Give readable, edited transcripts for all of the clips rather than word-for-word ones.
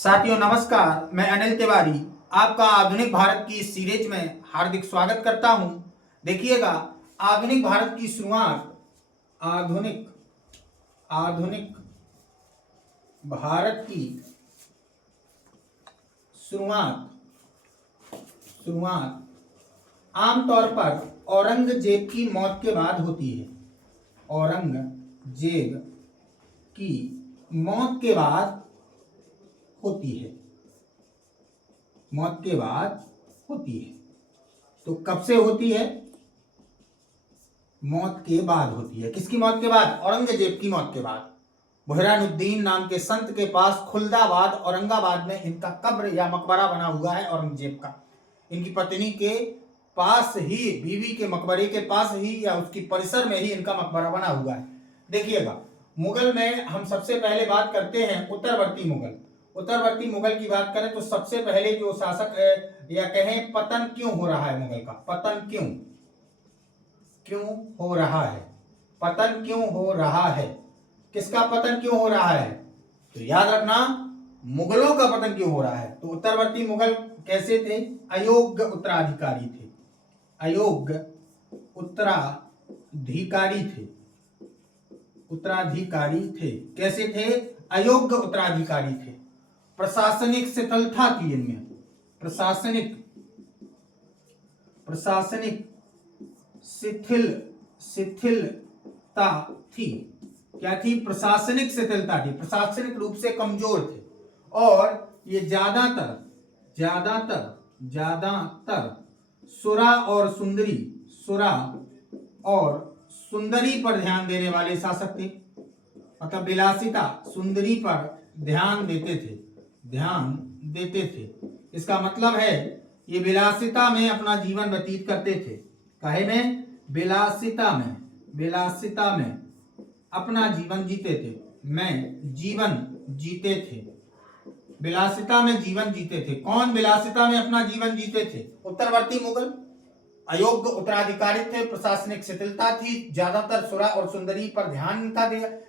साथियों नमस्कार, मैं अनिल तिवारी आपका आधुनिक भारत की इस सीरीज में हार्दिक स्वागत करता हूं। देखिएगा, आधुनिक भारत की शुरुआत आधुनिक आधुनिक भारत की शुरुआत शुरुआत आमतौर पर औरंगजेब की मौत के बाद होती है। औरंगजेब की मौत के बाद होती है। मौत के बाद होती है। तो कब से होती है? मौत के बाद होती है। किसकी मौत के बाद? औरंगजेब की मौत के बाद। बुरहानुद्दीन नाम के संत के पास खुलदाबाद औरंगाबाद में इनका कब्र या मकबरा बना हुआ है औरंगजेब का। इनकी पत्नी के पास ही, बीवी के मकबरे के पास ही या उसकी परिसर में ही इनका मकबरा बना हुआ है। देखिएगा, मुगल में हम सबसे पहले बात करते हैं उत्तरवर्ती मुगल। उत्तरवर्ती मुगल की बात करें तो सबसे पहले जो शासक या कहें पतन क्यों हो रहा है मुगल का? पतन क्यों हो रहा है? पतन क्यों हो रहा है? किसका पतन क्यों हो रहा है? तो याद रखना, मुगलों का पतन क्यों हो रहा है। तो उत्तरवर्ती मुगल कैसे थे? अयोग्य उत्तराधिकारी थे। अयोग्य उत्तराधिकारी थे। उत्तराधिकारी थे। कैसे थे? अयोग्य उत्तराधिकारी थे। प्रशासनिक शिथिलता थी इनमें। प्रशासनिक शिथिलता थी। क्या थी? प्रशासनिक शिथिलता थी। प्रशासनिक रूप से कमजोर थे और ये ज्यादातर सुरा और सुंदरी पर ध्यान देने वाले शासक थे। मतलब विलासिता, सुंदरी पर ध्यान देते थे। इसका मतलब है ये विलासिता में अपना जीवन व्यतीत करते थे। काहे में? विलासिता में अपना जीवन जीते थे। विलासिता में जीवन जीते थे। कौन विलासिता में अपना जीवन जीते थे? उत्तरवर्ती मुगल। अयोग्य उत्तराधिकारी थे। प्रशासनिक शिथिलता थी। ज्यादातर सुरा और सुंदरी पर ध्यान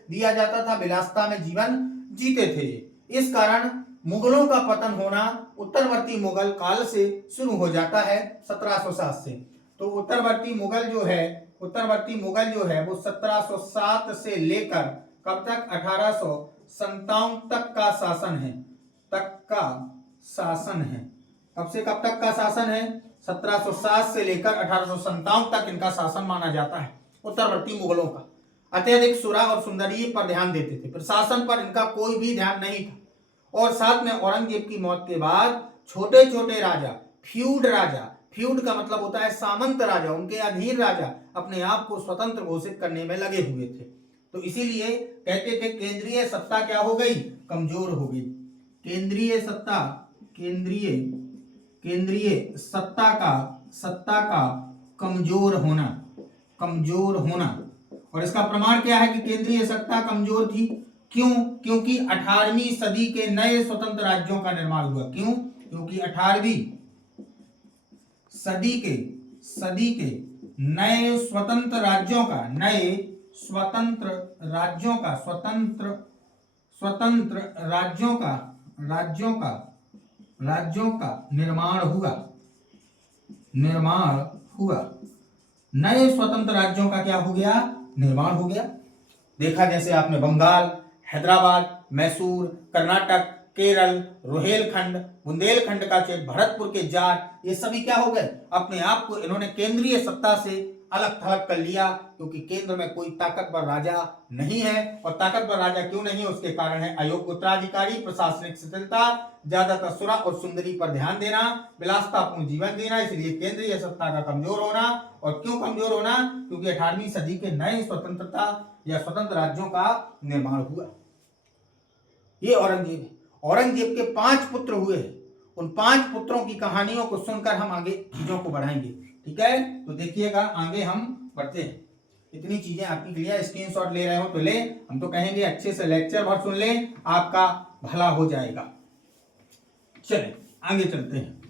दिया जाता था। विलासिता में जीवन जीते थे। इस कारण मुगलों का पतन होना उत्तरवर्ती मुगल काल से शुरू हो जाता है 1707 से। तो उत्तरवर्ती मुगल जो है वो 1707 से लेकर कब तक? 1857 तक का शासन है। कब से कब तक का शासन है? 1707 से लेकर 1857 तक इनका शासन माना जाता है उत्तरवर्ती मुगलों का। अत्यधिक सुरा और सुंदरी पर ध्यान देते थे। प्रशासन पर इनका कोई भी ध्यान नहीं था। और साथ में औरंगजेब की मौत के बाद छोटे छोटे राजा, फ्यूड का मतलब होता है सामंत राजा, उनके अधीन राजा अपने आप को स्वतंत्र घोषित करने में लगे हुए थे। तो इसीलिए कहते थे केंद्रीय सत्ता क्या हो गई? कमजोर हो गई। केंद्रीय सत्ता का कमजोर होना। और इसका प्रमाण क्या है कि केंद्रीय सत्ता कमजोर थी? क्यों? क्योंकि 18वीं सदी के नए स्वतंत्र राज्यों का निर्माण हुआ। क्यों? क्योंकि 18वीं सदी के नए स्वतंत्र राज्यों का निर्माण हुआ। नए स्वतंत्र राज्यों का क्या हो गया? निर्माण हो गया। देखा जैसे आपने बंगाल, हैदराबाद, मैसूर, कर्नाटक, केरल, रोहेलखंड, बुंदेलखंड का क्षेत्र, भरतपुर के जार, ये सभी क्या हो गए? अपने आप को इन्होंने केंद्रीय सत्ता से अलग थलग कर लिया। क्योंकि केंद्र में कोई ताकतवर राजा नहीं है। और ताकतवर राजा क्यों नहीं है? उसके कारण है अयोग्य उत्तराधिकारी, प्रशासनिक शिथिलता, ज्यादातर सुरा और सुंदरी पर ध्यान देना, विलासतापूर्ण जीवन जीना। इसलिए केंद्रीय सत्ता का कमजोर होना। और क्यों कमजोर होना? क्योंकि 18वीं सदी के नए स्वतंत्रता या स्वतंत्र राज्यों का निर्माण हुआ। ये औरंगजेब के 5 पुत्र हुए। उन 5 पुत्रों की कहानियों को सुनकर हम आगे चीजों को बढ़ाएंगे। ठीक है, तो देखिएगा आगे हम बढ़ते हैं। इतनी चीजें आपकी क्लियर, स्क्रीनशॉट ले रहे हो तो ले, हम तो कहेंगे अच्छे से लेक्चर भर सुन ले, आपका भला हो जाएगा। चलिए आगे चलते हैं।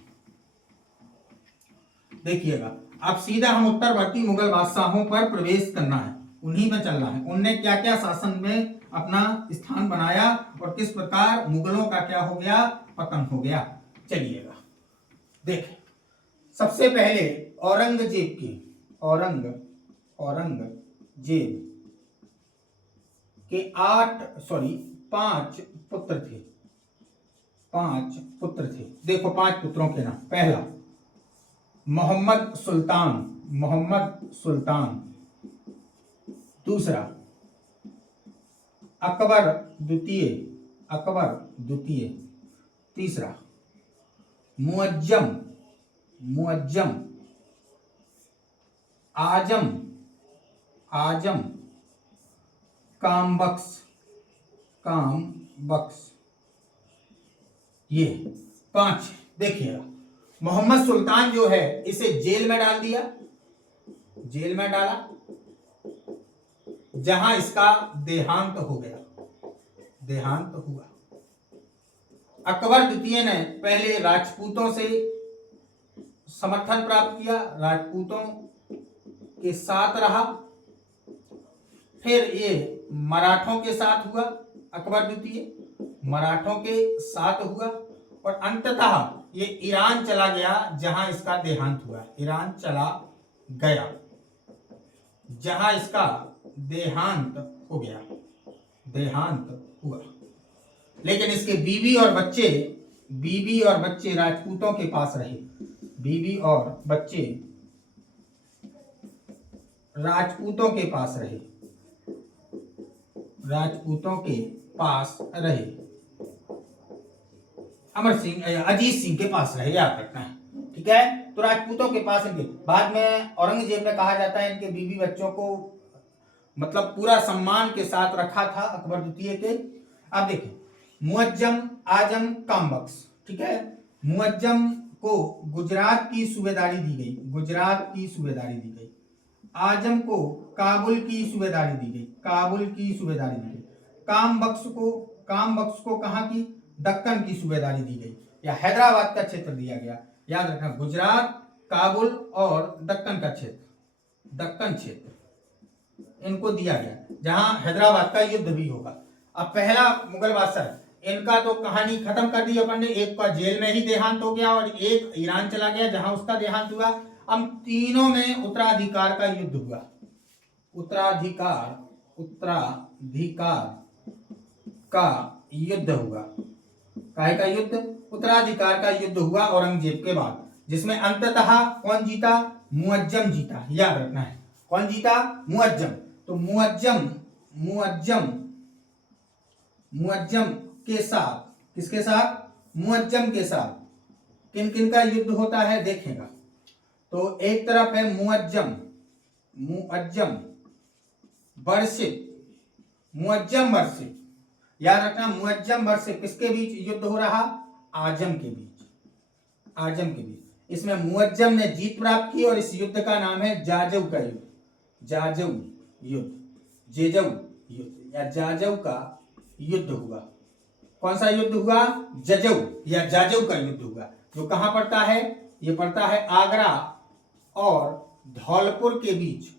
देखिएगा, अब सीधा हम उत्तरवर्ती मुगल बादशाहों पर प्रवेश करना है, उन्हीं में चलना है। उनने क्या क्या शासन में अपना स्थान बनाया और किस प्रकार मुगलों का क्या हो गया, पतन हो गया। चलिएगा देखें, सबसे पहले औरंगजेब के 5 पुत्र थे। देखो 5 पुत्रों के नाम। पहला मोहम्मद सुल्तान, दूसरा अकबर द्वितीय, तीसरा मुअज्जम, आजम, कामबख्श, ये 5। देखिएगा, मोहम्मद सुल्तान जो है इसे जेल में डाला जहां इसका देहांत हुआ। अकबर द्वितीय ने पहले राजपूतों से समर्थन प्राप्त किया, राजपूतों के साथ रहा, फिर ये मराठों के साथ हुआ, अकबर द्वितीय मराठों के साथ हुआ, और अंततः ये ईरान चला गया जहां इसका देहांत हुआ। ईरान चला गया जहां इसका देहांत हुआ। लेकिन इसके बीवी और बच्चे राजपूतों के पास रहे। अजीत सिंह के पास रहे, याद रखना है, ठीक है। तो राजपूतों के पास इनके बाद में औरंगजेब ने कहा जाता है इनके बीवी बच्चों को मतलब पूरा सम्मान के साथ रखा था अकबर द्वितीय के। अब देखिए, मुअज्जम, आजम, कामबख्श, ठीक है। मुअज्जम को गुजरात की सूबेदारी दी गई। आजम को काबुल की सूबेदारी दी गई। कामबख्श को कहां की, दक्कन की सूबेदारी दी गई, या हैदराबाद का क्षेत्र दिया गया। याद रखना, गुजरात, काबुल और दक्कन क्षेत्र इनको दिया गया, जहां हैदराबाद का युद्ध भी होगा। अब पहला मुगल बादशाह, इनका तो कहानी खत्म कर दी अपन ने। एक का जेल में ही देहांत हो गया और एक ईरान चला गया जहां उसका देहांत हुआ। अब तीनों में उत्तराधिकार का युद्ध हुआ। उत्तराधिकार का युद्ध हुआ औरंगजेब के बाद, जिसमें अंततः कौन जीता, मुअज्जम जीता। याद रखना है, कौन जीता, मुअज्जम। तो मुअज्जम के साथ, किसके साथ, मुअज्जम के साथ किन किन का युद्ध होता है देखेगा। तो एक तरफ है मुअज्जम वर्षिप, याद रखना, मुअज्जम वर्षिप किसके बीच युद्ध हो रहा, आजम के बीच। इसमें मुअज्जम ने जीत प्राप्त की और इस युद्ध का नाम है जाजऊ युद्ध या जाजऊ का युद्ध हुआ। कौन सा युद्ध हुआ, जजऊ या जाजऊ का युद्ध हुआ, जो कहां पड़ता है, ये पड़ता है आगरा और धौलपुर के बीच,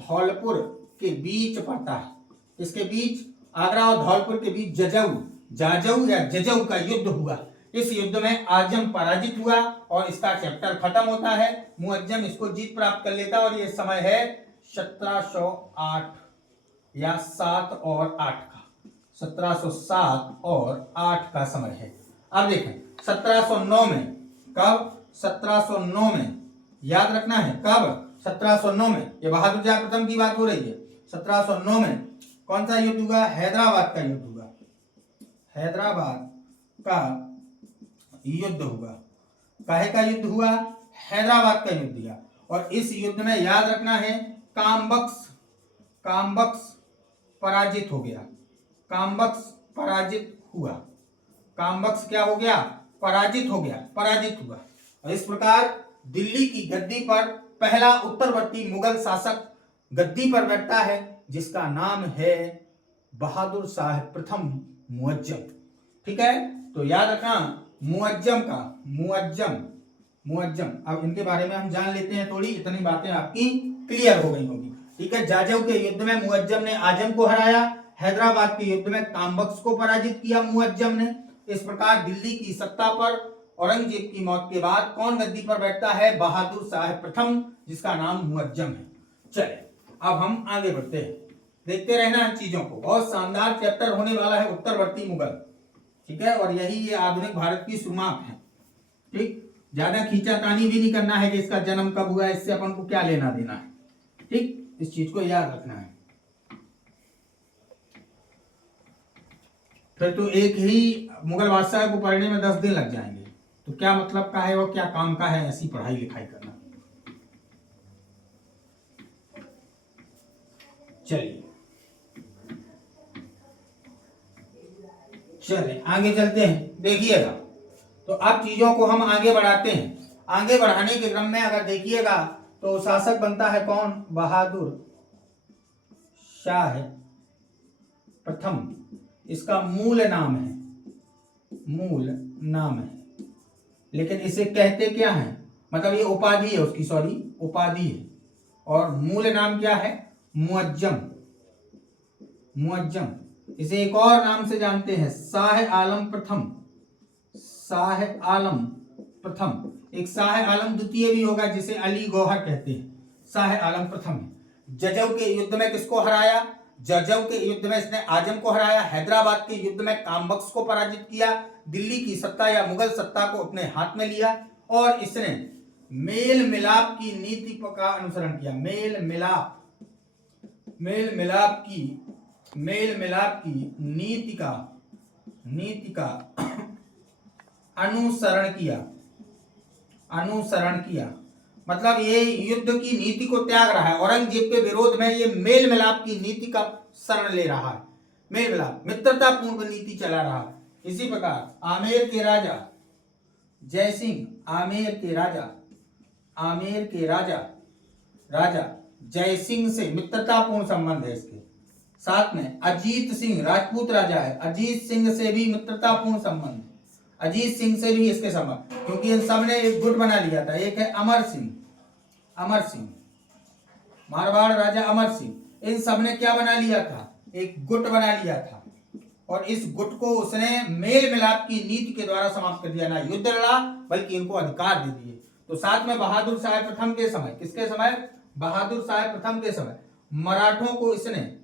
धौलपुर के बीच पड़ता है। इसके बीच, आगरा और धौलपुर के बीच जाजऊ या जजऊ का युद्ध हुआ। इस युद्ध में आजम पराजित हुआ और इसका चैप्टर खत्म होता है। मुअज्जम इसको जीत प्राप्त कर लेता और ये समय है 1708 या 7 और 8 का, 1707 और 8 का समय है। अब देखें 1709 में, कब, 1709 में, याद रखना है कब, 1709 में, ये बहादुर शाह प्रथम की बात हो रही है। 1709 में कौन सा युद्ध हुआ, हैदराबाद का युद्ध हुआ। काहे का युद्ध हुआ, हैदराबाद का युद्ध हुआ। और इस युद्ध में याद रखना है कामबख्श पराजित हो गया। कामबख्श क्या हो गया, पराजित हुआ। और इस प्रकार दिल्ली की गद्दी पर पहला उत्तरवर्ती मुगल शासक गद्दी पर बैठता है, जिसका नाम है बहादुर शाह प्रथम मुअज्जम। ठीक है, तो याद रखना मुअज्जम। अब इनके बारे में हम जान लेते हैं थोड़ी, इतनी बातें आपकी क्लियर हो गई होगी। ठीक है। जाजव के युद्ध में मुअज्जम ने आजम को हराया। हैदराबाद के युद्ध में कामबख्श को पराजित किया मुअज्जम ने। इस प्रकार दिल्ली की सत्ता पर औरंगजेब की मौत के बाद कौन गद्दी पर बैठता है? बहादुर शाह प्रथम, जिसका नाम मुअज्जम है। चले अब हम आगे बढ़ते हैं, देखते रहना इन चीजों को। बहुत शानदार चैप्टर होने वाला है उत्तरवर्ती मुगल, ठीक है। और यही ये आधुनिक भारत की शुरुआत है, ठीक। ज्यादा खींचातानी भी नहीं करना है कि इसका जन्म कब हुआ, इससे अपन को क्या लेना देना है, ठीक। इस चीज को याद रखना है। फिर तो एक ही मुगल बादशाह को पढ़ने में 10 दिन लग जाएंगे, तो क्या मतलब का है और क्या काम का है ऐसी पढ़ाई लिखाई करना। चलिए चलिए आगे चलते हैं। देखिएगा, तो अब चीजों को हम आगे बढ़ाते हैं। आगे बढ़ाने के क्रम में अगर देखिएगा तो शासक बनता है कौन? बहादुर शाह प्रथम। इसका मूल नाम है, मूल नाम है, लेकिन इसे कहते क्या है? मतलब ये उपाधि है उसकी, सॉरी उपाधि है। और मूल नाम क्या है? मुअज्जम। मुअज्जम। इसे एक और नाम से जानते हैं, शाह आलम प्रथम। शाह आलम प्रथम। एक शाह आलम द्वितीय भी होगा जिसे अली गौहर कहते हैं। शाह आलम प्रथम है। जजव के युद्ध में किसको हराया? जजव के युद्ध में इसने आजम को हराया। हैदराबाद के युद्ध में कामबख्श को पराजित किया। दिल्ली की सत्ता या मुगल सत्ता को अपने हाथ में लिया। और इसने मेल मिलाप की नीति का अनुसरण किया। मेल मिलाप की नीति का अनुसरण किया। मतलब ये युद्ध की नीति को त्याग रहा है। औरंगजेब के विरोध में ये मेल मिलाप की नीति का शरण ले रहा है। मेल मिलाप, मित्रतापूर्ण नीति चला रहा है। इसी प्रकार आमेर के राजा जयसिंह, आमेर के राजा जयसिंह से मित्रतापूर्ण संबंध है इसके। साथ में अजीत सिंह राजपूत राजा है, अजीत सिंह से भी मित्रतापूर्ण संबंध है। अजीत सिंह से भी इसके संबंध, क्योंकि इन सब ने एक गुट बना लिया था। एक है अमर सिंह, मारवाड़ राजा अमर सिंह। इन सब ने क्या बना लिया था? एक गुट बना लिया था। और इस गुट को उसने मेल मिलाप की नीति के द्वारा समाप्त कर दिया। ना युद्ध लड़ा बल्कि इनको अधिकार दे दिए। तो साथ में बहादुर शाह प्रथम के समय, किसके समय? बहादुर शाह प्रथम के समय मराठों को इसने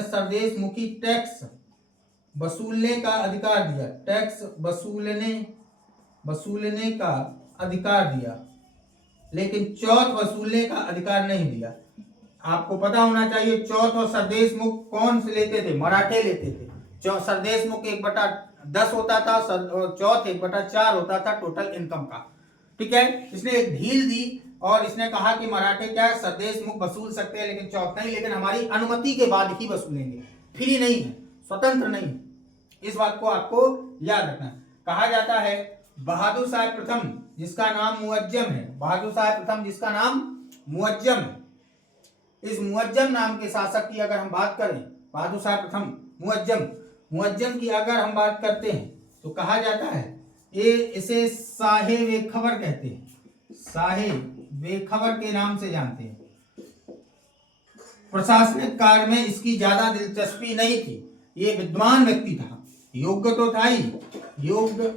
सरदेशमुखी टैक्स वसूलने का अधिकार दिया। टैक्स वसूलने का अधिकार दिया, लेकिन चौथ वसूलने का अधिकार नहीं दिया। आपको पता होना चाहिए चौथ और सरदेशमुख कौन से लेते थे? मराठे लेते थे। सरदेशमुख 1/10 होता था और चौथ 1/4 होता था टोटल इनकम का, ठीक है। इसने एक ढील दी और इसने कहा कि मराठे क्या सरदेशमुख वसूल सकते हैं लेकिन चौथ नहीं, लेकिन हमारी अनुमति के बाद ही वसूलेंगे, फ्री नहीं है, स्वतंत्र नहीं। इस बात को आपको याद रखना। कहा जाता है बहादुर शाह प्रथम जिसका नाम मुअज्जम है, बहादुर शाह प्रथम जिसका नाम मुअज्जम है, इस मुअज्जम नाम के शासक की अगर हम बात करें, बहादुर शाह प्रथम मुअज्जम की अगर हम बात करते हैं तो कहा जाता है ये इसे शाहे बेखबर कहते हैं। शाहे बेखबर के नाम से जानते हैं। प्रशासनिक कार्य में इसकी ज्यादा दिलचस्पी नहीं थी। ये विद्वान व्यक्ति था, योग्य तो था ही, योग्य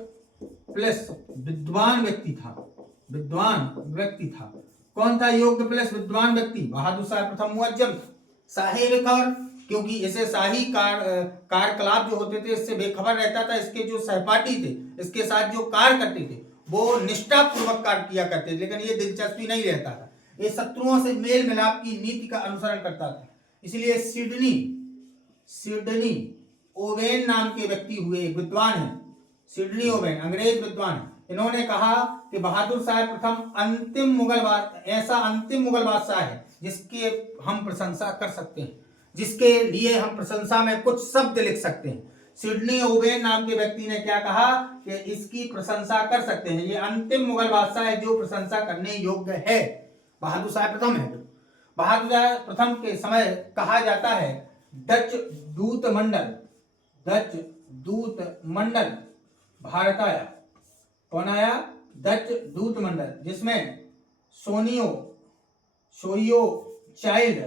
प्लस विद्वान व्यक्ति था। कौन था योग्य प्लस विद्वान व्यक्ति? बहादुर शाह प्रथम मुअज्जम। शाहे बेखबर क्योंकि इसे शाही कार्यकलाप जो होते थे इससे बेखबर रहता था। इसके जो सहपाठी थे, इसके साथ जो कार्य करते थे वो निष्ठा पूर्वक कार्य किया करते थे, लेकिन ये दिलचस्पी नहीं रहता था। ये शत्रुओं से मेल मिलाप की नीति का अनुसरण करता था। इसलिए सिडनी ओवेन नाम के व्यक्ति हुए, विद्वान है, सिडनी ओवेन अंग्रेज विद्वान है। इन्होंने कहा कि बहादुर शाह प्रथम अंतिम मुगल बादशाह है जिसके हम प्रशंसा कर सकते हैं, जिसके लिए हम प्रशंसा में कुछ शब्द लिख सकते हैं। सिडनी ओवेन नाम के व्यक्ति ने क्या कहा कि इसकी प्रशंसा कर सकते हैं, ये अंतिम मुगल बादशाह है जो प्रशंसा करने योग्य है, बहादुर शाह प्रथम है। बहादुर शाह प्रथम के समय कहा जाता है डच दूत मंडल भारत आया। कौन आया? डच दूत मंडल, जिसमें सोइयो चाइल्ड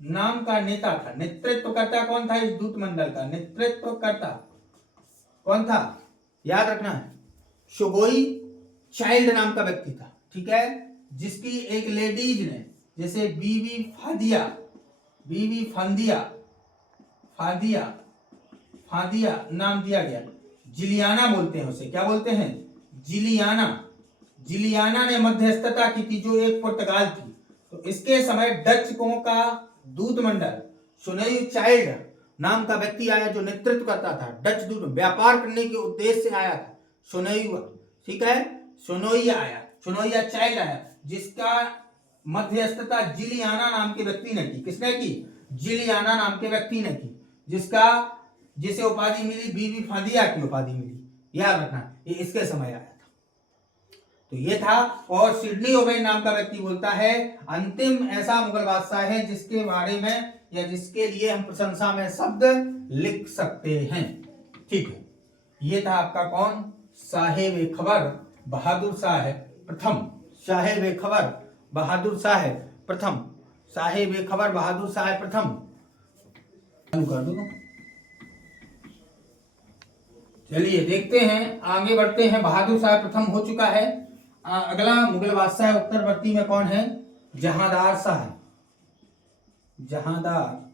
नाम का नेता था। नेतृत्वकर्ता कौन था इस दूत मंडल का? नेतृत्वकर्ता कौन था? याद रखना है, शोगोई चाइल्ड नाम का व्यक्ति था, ठीक है, जिसकी एक लेडीज ने, जैसे बीवी फादिया नाम दिया गया। जिलियाना बोलते हैं उसे, क्या बोलते हैं? जिलियाना ने मध्यस्थता की थी, जो एक पुर्तगाल थी। तो इसके समय डचों का दूत मंडल सोनेयू चाइल्ड नाम का व्यक्ति आया, जो नेतृत्व करता था। डच दूत व्यापार करने के उद्देश्य से आया था सोनेयू, ठीक है, सोनोइया चाइल्ड आया, जिसका मध्यस्थता जिलियाना नाम के व्यक्ति ने की। किसने की? जिलियाना नाम के व्यक्ति ने की, जिसे उपाधि मिली, बीवी फादिया की उपाधि मिली। याद रखना, ये इसके समय आया था। तो ये था। और सिडनी ओवेन नाम का व्यक्ति बोलता है, अंतिम ऐसा मुगल बादशाह है जिसके बारे में या जिसके लिए हम प्रशंसा में शब्द लिख सकते हैं। ठीक है, ये था आपका कौन? साहेब खबर बहादुर शाह प्रथम। साहेब खबर बहादुर शाह प्रथम। साहेब खबर बहादुर शाह प्रथम। कर दो। चलिए देखते हैं, आगे बढ़ते हैं। बहादुर शाह प्रथम हो चुका है। अगला मुगल बादशाह उत्तरवर्ती में कौन है? जहांदार शाह। जहांदार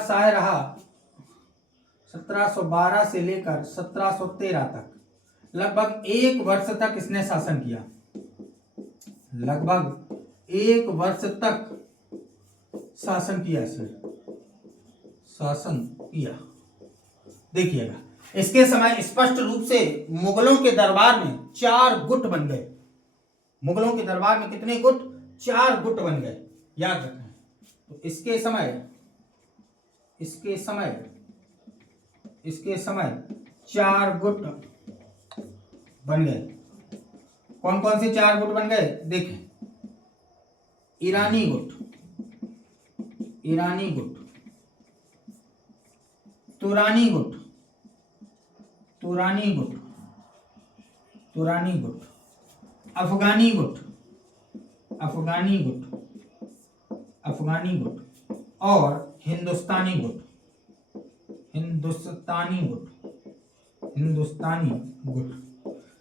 शाह रहा 1712 से लेकर 1713 तक। लगभग 1 वर्ष तक इसने शासन किया। लगभग 1 वर्ष तक शासन किया देखिएगा, इसके समय स्पष्ट रूप से मुगलों के दरबार में 4 गुट बन गए। मुगलों के दरबार में कितने गुट? 4 गुट बन गए, याद रखना। तो इसके समय 4 गुट बन गए। कौन कौन से 4 गुट बन गए? देखें, ईरानी गुट, तुरानी गुट, अफगानी गुट और हिंदुस्तानी गुट।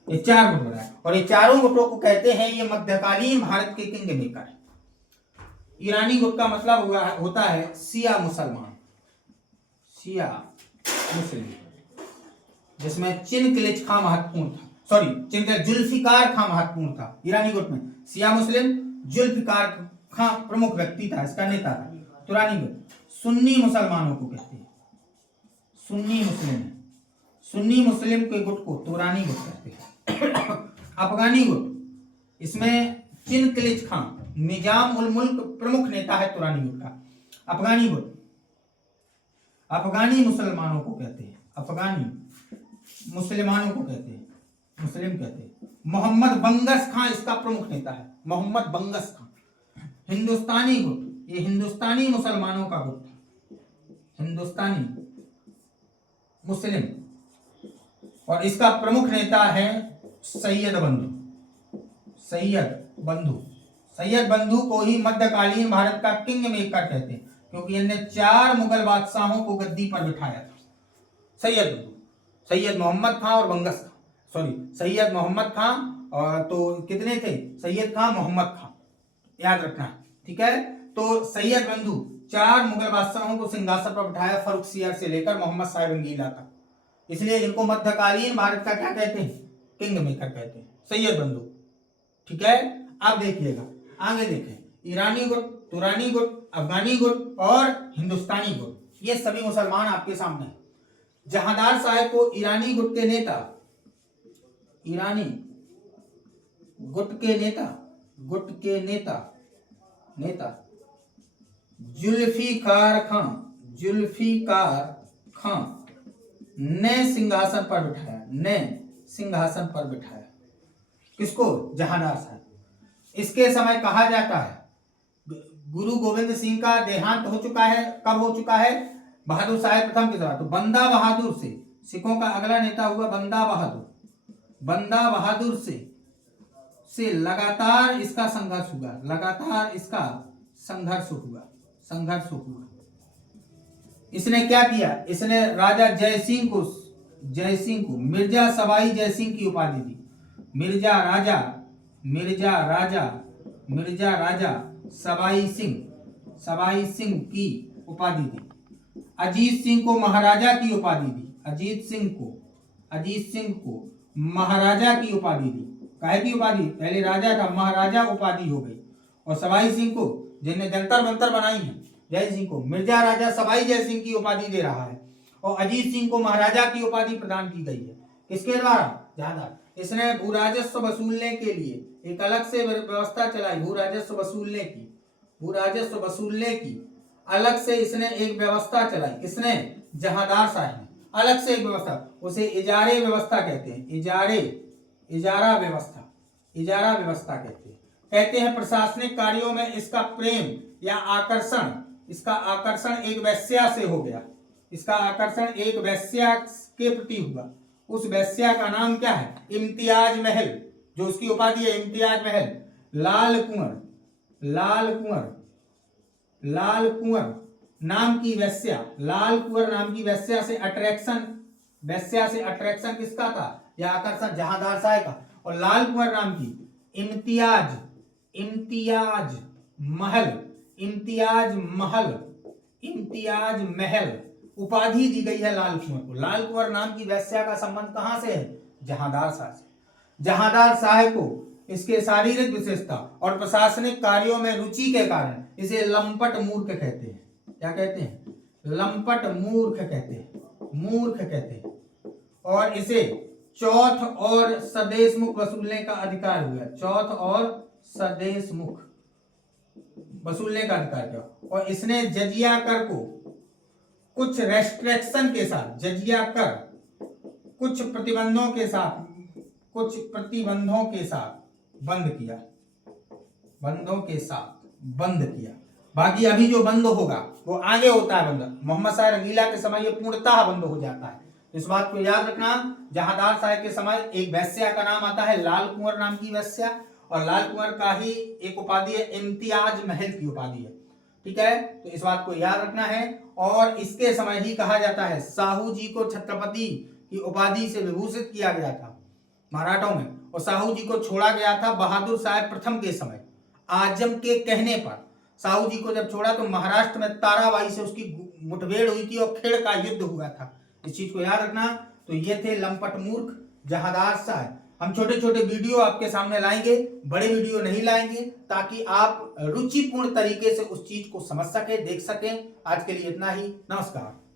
ये 4 गुट बनाए, और ये चारों गुटों को कहते हैं, ये मध्यकालीन भारत के किंग मेकर है। ईरानी गुट का मतलब होता है शिया मुसलिम, जिसमें चिनकिलिच खां महत्वपूर्ण था। जुल्फिकार खां महत्वपूर्ण था। ईरानी गुट में शिया मुस्लिम, जुल्फिकार खां प्रमुख व्यक्ति था, इसका नेता था। तुरानी गुट सुन्नी मुसलमानों को कहते हैं, सुन्नी मुस्लिम के गुट को तुरानी गुट कहते हैं। अफगानी गुट, इसमें चिनकिलिच खां निजाम उल मुल्क प्रमुख नेता है तुरानी गुट का। अफगानी गुट अफगानी मुसलमानों को कहते हैं, मुस्लिम कहते हैं। मोहम्मद बंगस खां इसका प्रमुख नेता है, मोहम्मद बंगस खां। हिंदुस्तानी गुट, ये हिंदुस्तानी मुसलमानों का गुट था, हिंदुस्तानी मुस्लिम, और इसका प्रमुख नेता है सैयद बंधु को ही मध्यकालीन भारत का किंग मेकर कहते हैं, क्योंकि इन्होंने 4 मुगल बादशाहों को गद्दी पर बिठाया था। सैयद मोहम्मद खां और बंगस खां, सैयद मोहम्मद खां, और तो कितने थे? सैयद खां, मोहम्मद खां, याद रखना, ठीक है। तो सैयद बंधु 4 मुगल बादशाहों को सिंहासन पर बिठाया, फर्रुखसियार से लेकर मोहम्मद साहिब अंगीला तक। इसलिए इनको मध्यकालीन भारत का क्या कहते हैं? किंग मेकर कहते हैं, सैयद बंधु, ठीक है। अब देखिएगा, आगे देखें, ईरानी गुट, तुरानी गुट, अफगानी गुट और हिंदुस्तानी गुट, ये सभी मुसलमान आपके सामने हैं। जहांदार साहब को ईरानी गुट के नेता जुल्फिकार खां ने सिंहासन पर बिठाया। किसको? जहांदार साहब। इसके समय कहा जाता है गुरु गोविंद सिंह का देहांत हो चुका है। कब हो चुका है? बहादुर शाह प्रथम के समय। तो बंदा बहादुर से सिखों का अगला नेता हुआ बंदा बहादुर। बंदा बहादुर से लगातार इसका संघर्ष हुआ, लगातार इसका संघर्ष हुआ। इसने क्या किया, इसने राजा जयसिंह को मिर्जा सवाई जयसिंह की उपाधि दी। मिर्जा राजा सवाई सिंह की उपाधि दी। अजीत सिंह को महाराजा की उपाधि दी। अजीत सिंह को महाराजा की उपाधि दी। काहे की उपाधि, पहले राजा था, महाराजा उपाधि हो गई। और सवाई सिंह को, जिन्हें जंतर मंतर बनाई है, जय सिंह को मिर्जा राजा सवाई जय सिंह की उपाधि दे रहा है। और अजीत सिंह को महाराजा की उपाधि प्रदान की गई है। किसके द्वारा, जहादार। इसने भू राजस्व वसूलने के लिए एक अलग से व्यवस्था चलाई। भू राजस्व वसूलने की अलग से इसने एक व्यवस्था चलाई। इसने जहादार साहब ने अलग से एक व्यवस्था, उसे इजारे व्यवस्था कहते हैं। इजारा व्यवस्था कहते हैं। प्रशासनिक कार्यों में इसका प्रेम या आकर्षण एक वेश्या से हो गया। इसका आकर्षण एक वेश्या के प्रति हुआ। उस वेश्या का नाम क्या है, इम्तियाज महल, जो उसकी उपाधि है इम्तियाज महल। लाल कुंवर नाम की वेश्या से अट्रैक्शन किसका था, या आकर्षण जहादार साहब का। और लाल कुंवर नाम की इम्तियाज महल उपाधि दी गई है लाल कुंवर को। लाल कुंवर नाम की वेश्या का संबंध कहां से है, जहादार साहब से। जहादार साहब को इसके शारीरिक विशेषता और प्रशासनिक कार्यों में रुचि के कारण इसे लंपट मूर्ख कहते हैं। क्या कहते हैं, लंपट मूर्ख कहते हैं। और इसे चौथ और सदेशमुख वसूलने का अधिकार हुआ। चौथ और सदेशमुख वसूलने का अधिकार किया। और इसने जजिया कर को कुछ रेस्ट्रिक्शन के साथ, जजिया कर कुछ प्रतिबंधों के साथ बंद किया। बाकी अभी जो बंद होगा वो आगे होता है बंद। मोहम्मद शाह रंगीला के समय ये पूर्णतः बंद हो जाता है। इस बात को याद रखना। जहादार साहब के समय एक वेश्या का नाम आता है लाल कुंवर नाम की वेश्या, और लाल कुंवर का ही एक उपाधि है इम्तियाज महल की उपाधि है। ठीक है, तो इस बात को याद रखना है। और इसके समय ही कहा जाता है साहू जी को छत्रपति की उपाधि से विभूषित किया गया था मराठों में। और साहू जी को छोड़ा गया था बहादुर साहब प्रथम के समय। आजम के कहने पर साहू जी को जब छोड़ा तो महाराष्ट्र में ताराबाई से उसकी मुठभेड़ हुई थी और खेड़ का युद्ध हुआ था। इस चीज को याद रखना। तो ये थे लंपट मूर्ख जहादार साहब। हम छोटे छोटे वीडियो आपके सामने लाएंगे, बड़े वीडियो नहीं लाएंगे, ताकि आप रुचिपूर्ण तरीके से उस चीज को समझ सके, देख सकें। आज के लिए इतना ही। नमस्कार।